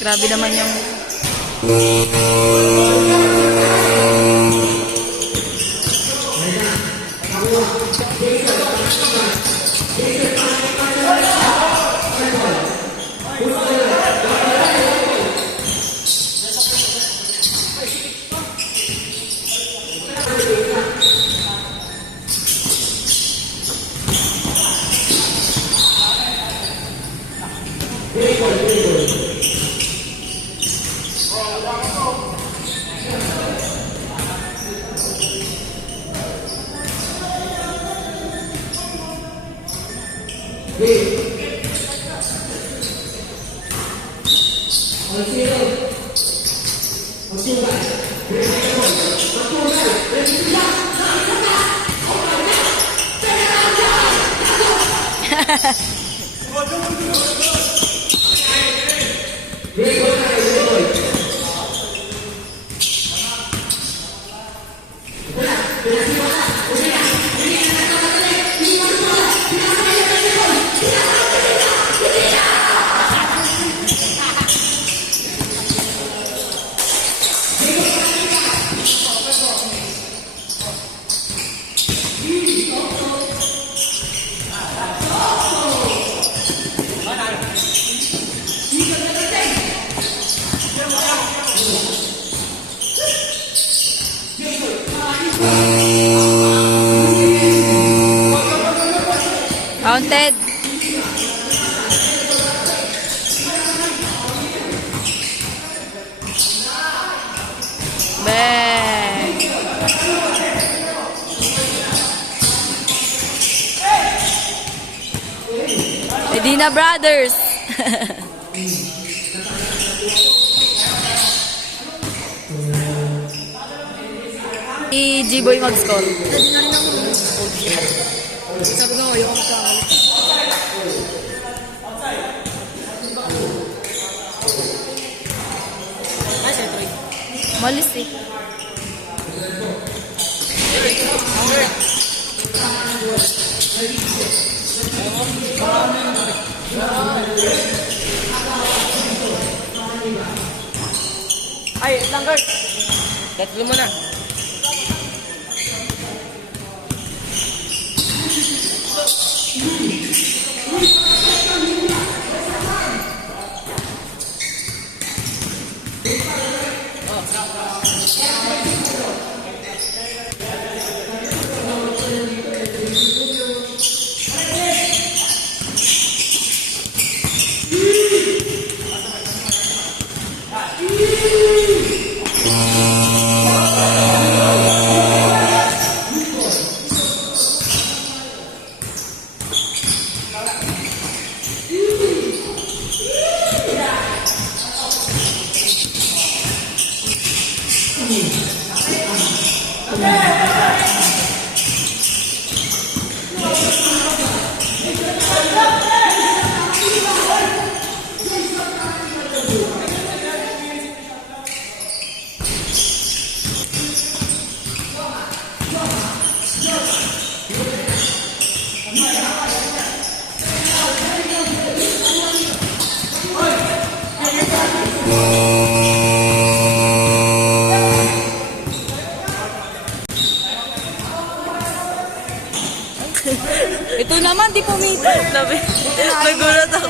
Grabe naman yung... Counted. Bang. Medina Brothers. Si G-Boy mag-score. Sabi ko, yung kasama. Ay, sir, Troy. Malis eh. Ay, lang guard. Tatlo mo na. Ito naman, di pumita. Nagulat ako.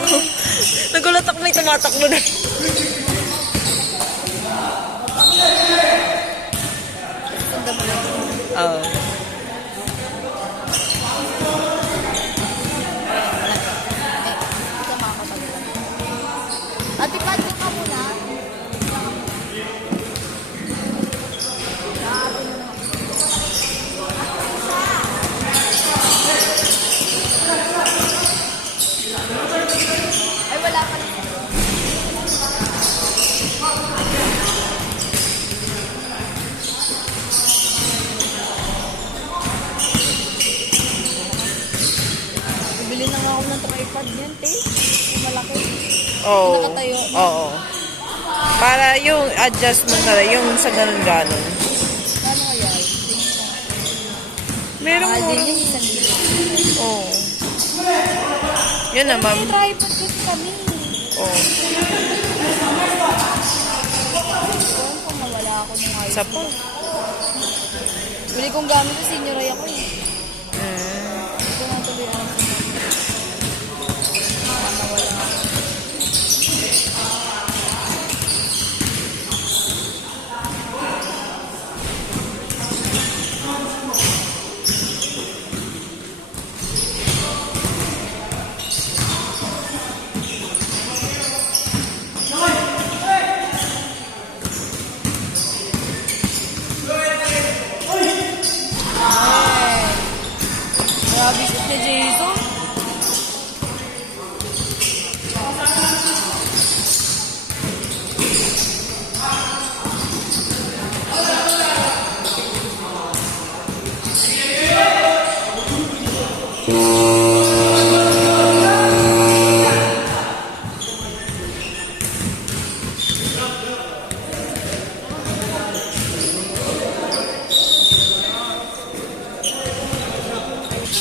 Nagulat ako, may tumatakbo na. Oo. Ate, paano ka muna? Ay, wala ka. Bili na nga ako ng tripod yan, te. Yung malaki. Oo. Nakatayo. Oo. Para yung adjustment na yung sa ganun-ganon. Paano kaya? Merong Mahal din murang... yun, 1,000. Oo. Yan na, ma'am. May tripod kasi kami. Oo. Kung mawala ako ng high Isa school. pa. Huli kong gamit ko, senior ay ako eh. Mm. Hindi ko natuloy alam sa mga. Nawala ako. Grabe siya ni Jason.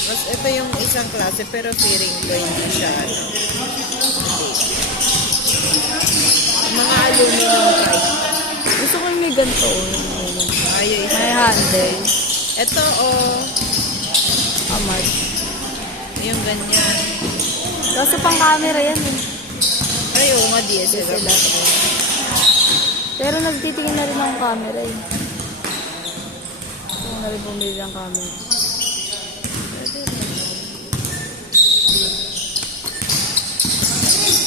Mas ito yung isang klase pero feeling ko hindi siya ano. Hindi. Mga aluminum type. Gusto ko yung may ganito. Ayaw isa. May handle. Ito oh, Amad. yung ganyan. Kaso pang camera yan eh. Ay, oo nga, DSLR. Pero nagtitingin na rin ng camera eh. Gusto ko na rin bumili ng camera.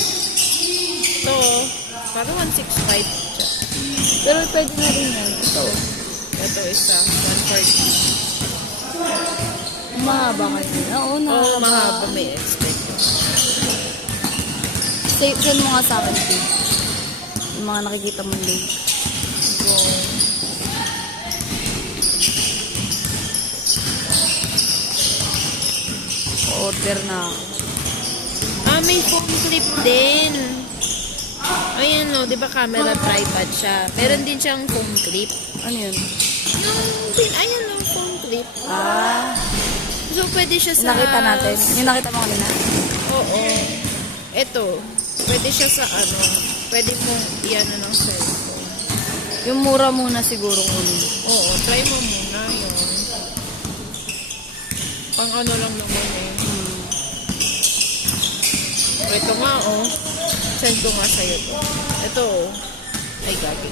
Ito, parang 165 siya. Pero pwede na rin yan. Ito. Ito isa, 140. Mahaba kayo. Oo, Oo, mahaba. mahaba may expect. Send mo nga sa akin, Steve. Yung mga nakikita mong link. So, Order na ako. may foam clip din. Ayan o, di ba camera tripod siya? Meron din siyang foam clip. Ano yun? Ayan o, foam clip. Ah, So, pwede siya sa... nakita natin. Yung nakita mo kanina. Oo. Ito, pwede siya sa ano, pwede mong iano ng cellphone. Yung mura muna siguro uli. Oo, try mo muna yun. Pang ano lang naman eh. Ito nga oh. Send ko nga sa'yo to. Ito oh. Ay, gabi.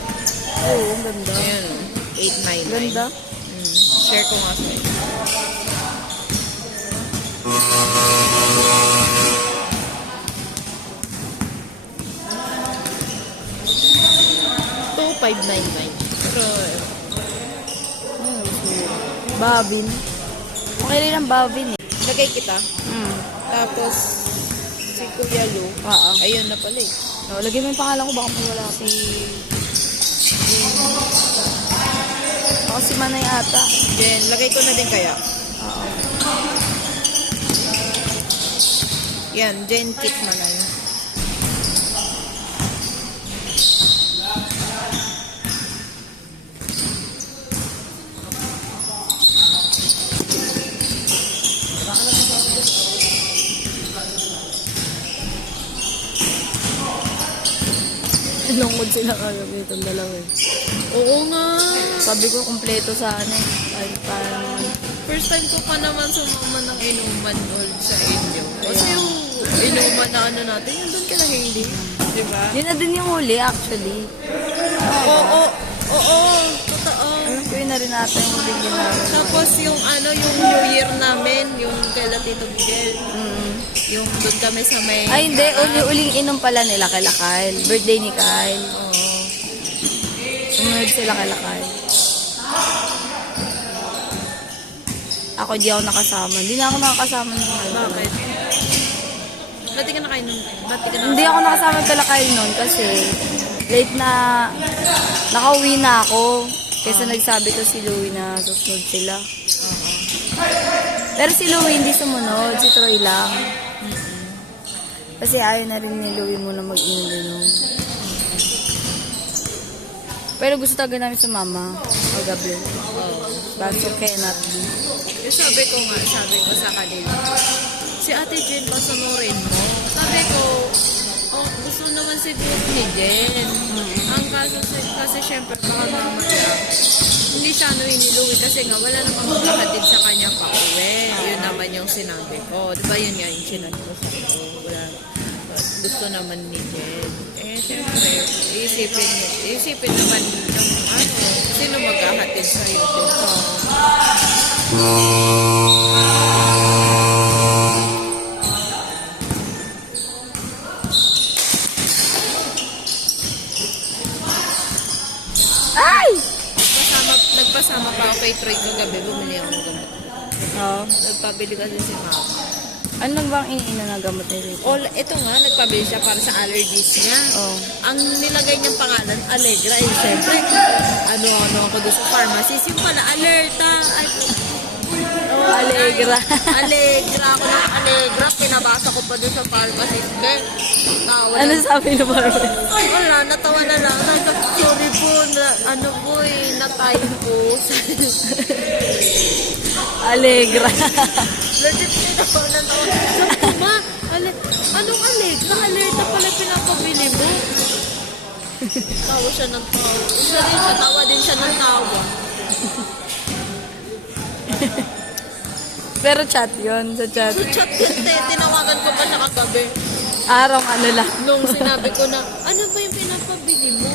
Oo, ang ganda. Ayan oh. 899. Ganda. Share ko nga sa'yo. Ito, 599. Pero, Babin. Okay rin ang babin eh. lagay kita. Tapos, si Kuya Lu. Oo. Ayun na pala eh. Oh, lagyan mo yung pangalan ko, baka mawala ako. Baka si Manay ata. Then, lagay ko na din kaya. Oo. Yan, Jen Kit Manay. Lungkod sila kagabi itong dalawa eh. Oo nga. Sabi ko, kumpleto sana eh. Ay, parang... First time ko pa naman sumama ng inuman ulit sa inyo. Kasi yung inuman na ano natin, yung doon ka na hindi. Diba? Yun na din yung huli actually. Oo. Totoo. Alam ko yun na rin natin yung huling ginagawa. Tapos yung ano, yung New Year namin, yung kay Tito Miguel. Yung doon kami sa may... Ay, hindi. Uling inom pala nila kay Kyle. Birthday ni Kyle. Oo. Sumunod sila kay Kyle. Ako di ako nakasama. Hindi na ako nakakasama ng Kyle. Bakit? Ba't di ka nakain nun? Ba't di ka Hindi ako nakasama kay Kyle noon kasi late na nakauwi na ako. Kasi nagsabi ko si Louie na susunod sila. Pero si Louie hindi sumunod. Si Troy lang. Kasi ayaw na rin ni Louie muna mag-inom. Pero gusto talaga namin sumama. Kagabi. Kaso cannot be. sabi ko sa kanila, si Ate Jen, pasunurin mo. Sabi ko, oh, gusto naman siguro ni Jen. Ang kaso kasi syempre baka mamaya, hindi siya ano ni Louie kasi nga wala namang magkakatid sa kanya pa uwi. Yun naman yung sinabi ko. Di ba yun nga yung sinabi ko sa ko. Wala, gusto naman ni Jen. Eh, syempre, isipin naman yung ano, sino magkakatid sa'yo dito. Ay! Nagpasama pa ako kay Troy kagabi, bumili ako ng gamot. Oo. Nagpabili kasi si Mama. Ano bang iniinom na gamot nila? Ito nga, nagpabili siya para sa allergies niya. Oo. Ang nilagay niyang pangalan, Allegra. Eh, syempre, ano ako doon sa pharmacist. Yung pala, Alerta. Allegra. Allegra. Ako ng Allegra. Pinabasa ko pa doon sa pharmacist. Tawa Ano na. sabi ng pharmacist? Wala, natawa na lang. Sorry po, ano po na-time po. Allegra. Legit nila ako na tawa. Sabi ko, ma, anong Allegra? Alerta pala pinapabili mo. Tawa siya ng tawa. Tawa din siya ng tawa. Pero chat yun, sa chat. So, chat yun, tinawagan ko pa siya kagabi. Araw ano lang. Nung sinabi ko na, ano ba yung pinapabili mo?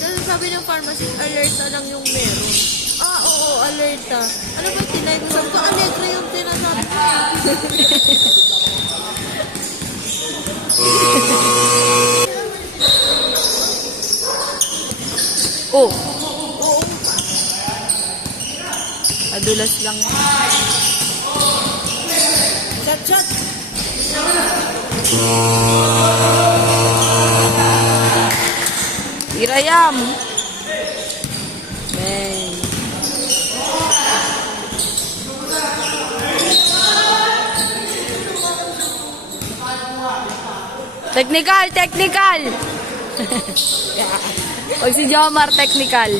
Kasi sabi ng pharmacist, alerta lang yung meron. Ah, oo, alerta. Ano ba yung tinay ko? Sabi ko, Allegra yung tinasabi ko. Oh, Oo. adulas lang. Chat. Irayam. Bang. Technical. Pag si Jomar, technical.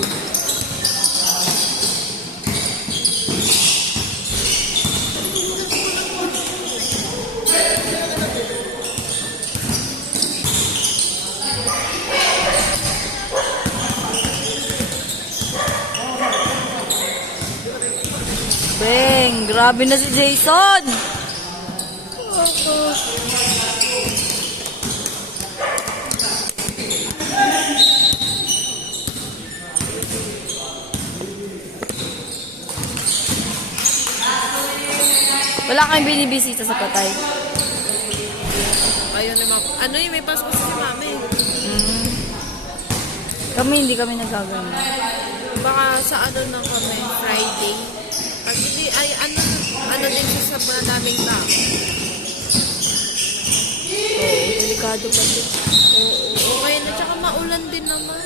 Bang, grabe na si Jason. Wala kang binibisita sa patay. Ayun naman. Ano yung may pasok si mami? Kami, hindi kami nagagano. Baka sa ano na kami, Friday. Pag hindi, ay ano din siya sa mga daming tao. Delikado pa din. Oo, okay na. Tsaka maulan din naman.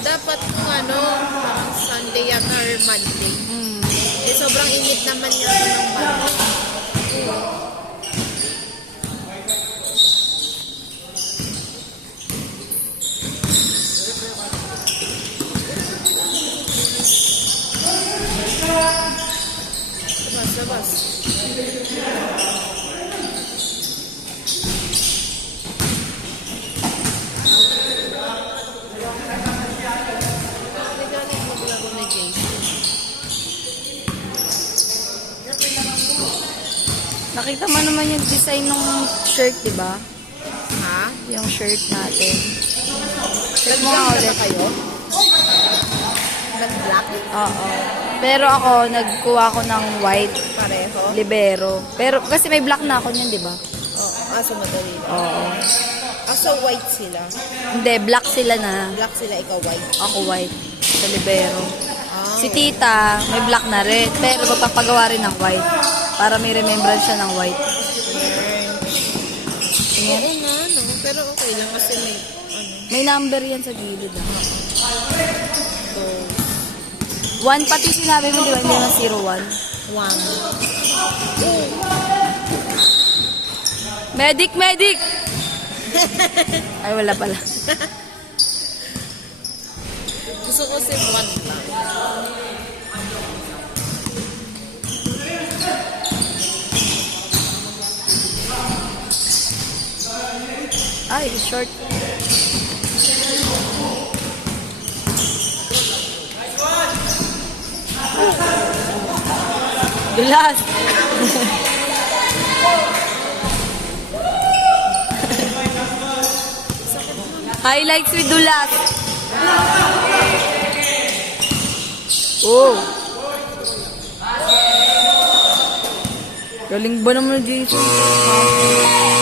Dapat kung ano, parang Sunday yata or Monday. Eh, sobrang init naman yata ng Monday. Labas. Galing maglaro ni Jason. Nakita mo naman yung design ng shirt, di ba? Ha? Yung shirt natin. Check mo nga ulit. kayo? Nag-black? Oo. Pero ako, nagkuha ko ng white Pareho? libero. Pero kasi may black na ako niyan, di ba? Oh, so madali lang. Oo. So white sila. Hindi, black sila na. Black sila, ikaw white. Ako white. Sa libero. Ah, Si tita, may black na rin. Pero magpapagawa rin ng white. Para may remembrance siya ng white. Tingnan. oo nga, no? Pero okay lang kasi may, May number yan sa gilid. Ah. so, 1 pati sinabi mo, di ba? Hindi na 01. 1. Medic! Ay, wala pala. Gusto ko si 1 lang. Ay, short. Dulas. Highlights with Dulas. Oh. Galing ba naman, Jason?